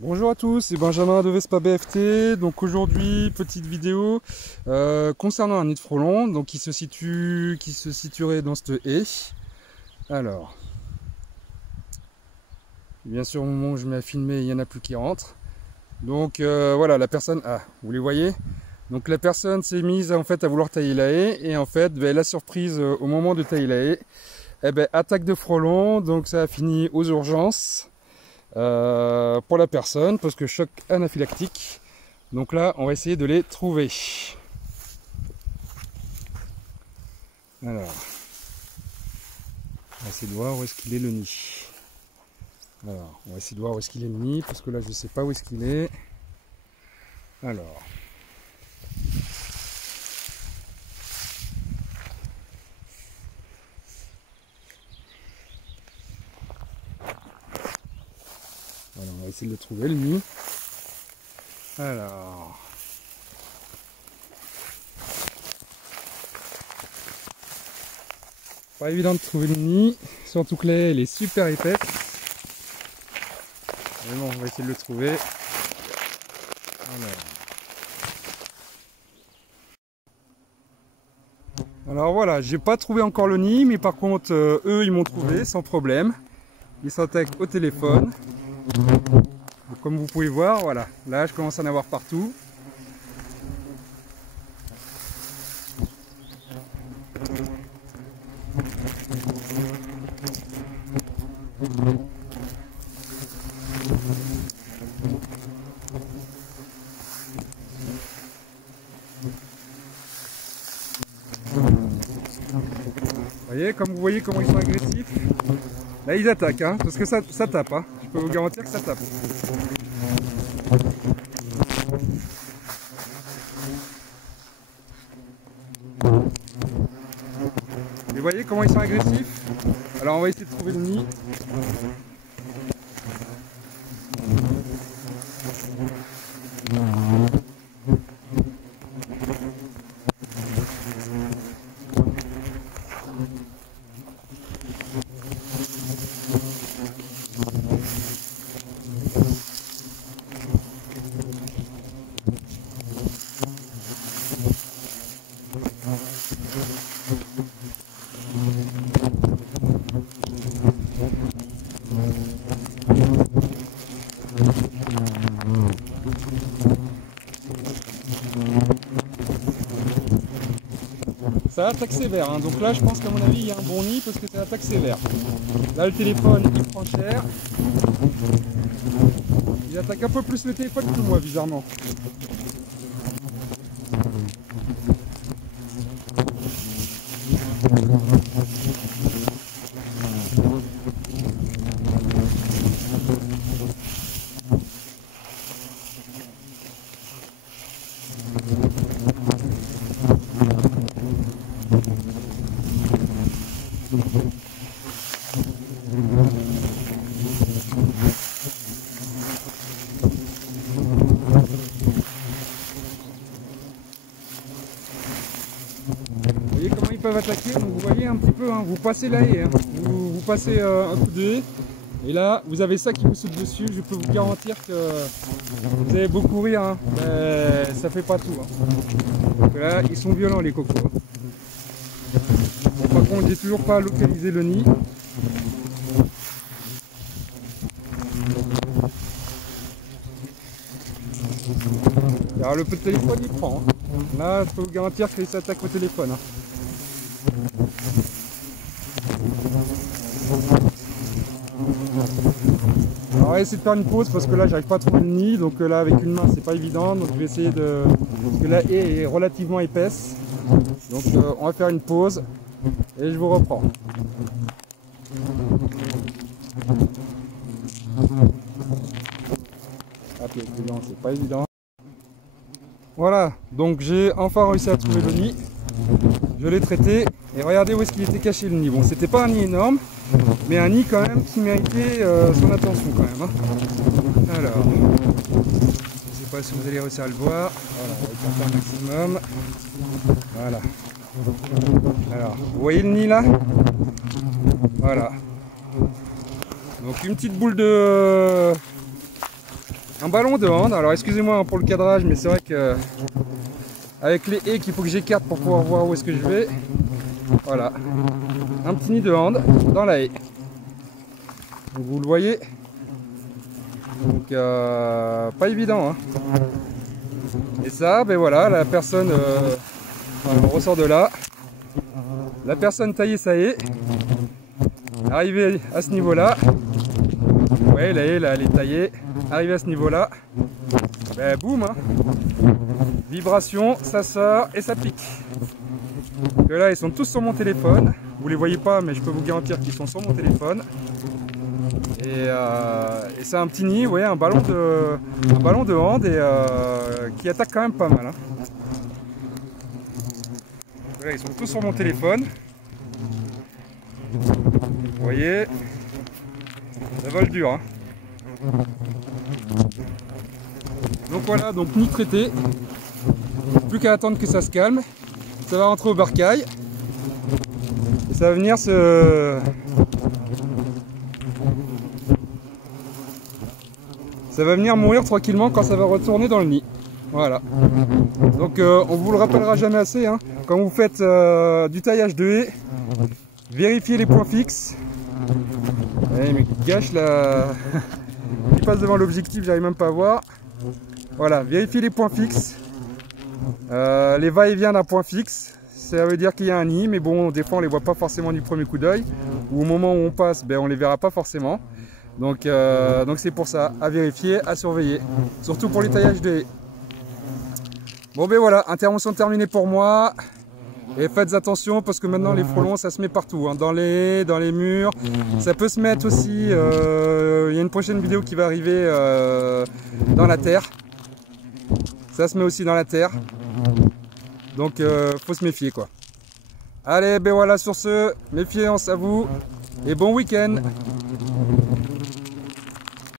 Bonjour à tous, c'est Benjamin de Vespa BFT. Donc aujourd'hui, petite vidéo concernant un nid de frelons donc qui se situerait dans cette haie. Alors, bien sûr, au moment où je mets à filmer, il n'y en a plus qui rentrent. Donc voilà, la personne, vous les voyez. Donc la personne s'est mise en fait à vouloir tailler la haie et en fait, la surprise au moment de tailler la haie, attaque de frelons. Donc ça a fini aux urgences. Pour la personne parce que choc anaphylactique. Donc là on va essayer de les trouver. Alors on va essayer de voir où est-ce qu'il est le nid. Alors on va essayer de voir où est-ce qu'il est le nid parce que là je sais pas où est-ce qu'il est. Alors voilà, on va essayer de le trouver le nid. Alors pas évident de trouver le nid, surtout que la haie elle est super épaisse. Mais bon, on va essayer de le trouver. Alors voilà, j'ai pas trouvé encore le nid, mais par contre eux ils m'ont trouvé sans problème. Ils s'attaquent au téléphone. Donc, comme vous pouvez voir, voilà, là je commence à en avoir partout. Vous voyez comment ils sont agressifs. Là ils attaquent, hein, parce que ça tape, hein. Je peux vous garantir que ça tape. Et vous voyez comment ils sont agressifs. Alors on va essayer de trouver le nid. Ça attaque sévère, hein. Donc là je pense qu'à mon avis il y a un bon nid parce que ça attaque sévère. Là le téléphone il prend cher. Il attaque un peu plus le téléphone que moi bizarrement. Vous voyez comment ils peuvent attaquer. Donc vous voyez un petit peu, hein, vous passez la haie, hein. Vous passez un coup de haie et là vous avez ça qui vous saute dessus. Je peux vous garantir que vous allez beau courir, hein, mais ça fait pas tout, hein. Donc là ils sont violents les cocos, hein. Bon, par contre j'ai toujours pas localisé le nid. Alors le peu de téléphone il prend, hein. Là je peux vous garantir qu'il s'attaque au téléphone, hein. Alors on va essayer de faire une pause parce que là j'arrive pas à trouver le nid, donc là avec une main c'est pas évident, donc je vais essayer de... parce que la haie est relativement épaisse, donc on va faire une pause et je vous reprends. C'est pas évident. Voilà, donc j'ai enfin réussi à trouver le nid. Je l'ai traité et regardez où est-ce qu'il était caché le nid. Bon, c'était pas un nid énorme, mais un nid quand même qui méritait son attention quand même, hein. Alors, je sais pas si vous allez réussir à le voir. Voilà, on va faire un maximum. Voilà. Alors, vous voyez le nid là? Voilà. Donc une petite boule de un ballon de hand. Alors excusez-moi pour le cadrage, mais c'est vrai que avec les haies qu'il faut que j'écarte pour pouvoir voir où est-ce que je vais. Voilà, un petit nid de hand dans la haie. Donc, vous le voyez. Donc pas évident, hein. Et ça, ben voilà, la personne, on ressort de là. La personne taillait sa haie. Arrivé à ce niveau-là. Ouais, la haie là, elle est taillée. Arrivé à ce niveau-là. Ben boum, hein. Vibration, ça sort et ça pique. Donc là, ils sont tous sur mon téléphone. Vous les voyez pas, mais je peux vous garantir qu'ils sont sur mon téléphone. Et c'est un petit nid, ouais, un ballon de hand et qui attaque quand même pas mal. Hein. Là, ils sont tous sur mon téléphone. Vous voyez, ça vole dur. Hein. Donc voilà, donc nid traité. Plus qu'à attendre que ça se calme. Ça va rentrer au bercail. Et ça va venir se... Ça va venir mourir tranquillement quand ça va retourner dans le nid. Voilà. Donc on vous le rappellera jamais assez. Hein. Quand vous faites du taillage de haies, vérifiez les points fixes. Allez, mais gâche la... Il passe devant l'objectif, j'arrive même pas à voir. Voilà, vérifiez les points fixes. Les va-et-vient d'un point fixe. Ça veut dire qu'il y a un nid, mais bon, des fois on les voit pas forcément du premier coup d'œil. Ou au moment où on passe, ben, on les verra pas forcément. Donc c'est pour ça, à vérifier, à surveiller. Surtout pour les taillages de haies. Bon ben voilà, intervention terminée pour moi. Et faites attention parce que maintenant les frelons ça se met partout. Hein, dans les haies, dans les murs. Ça peut se mettre aussi, il y a une prochaine vidéo qui va arriver dans la terre. Ça se met aussi dans la terre. Donc faut se méfier quoi. Allez, ben voilà sur ce, méfiance à vous et bon week-end.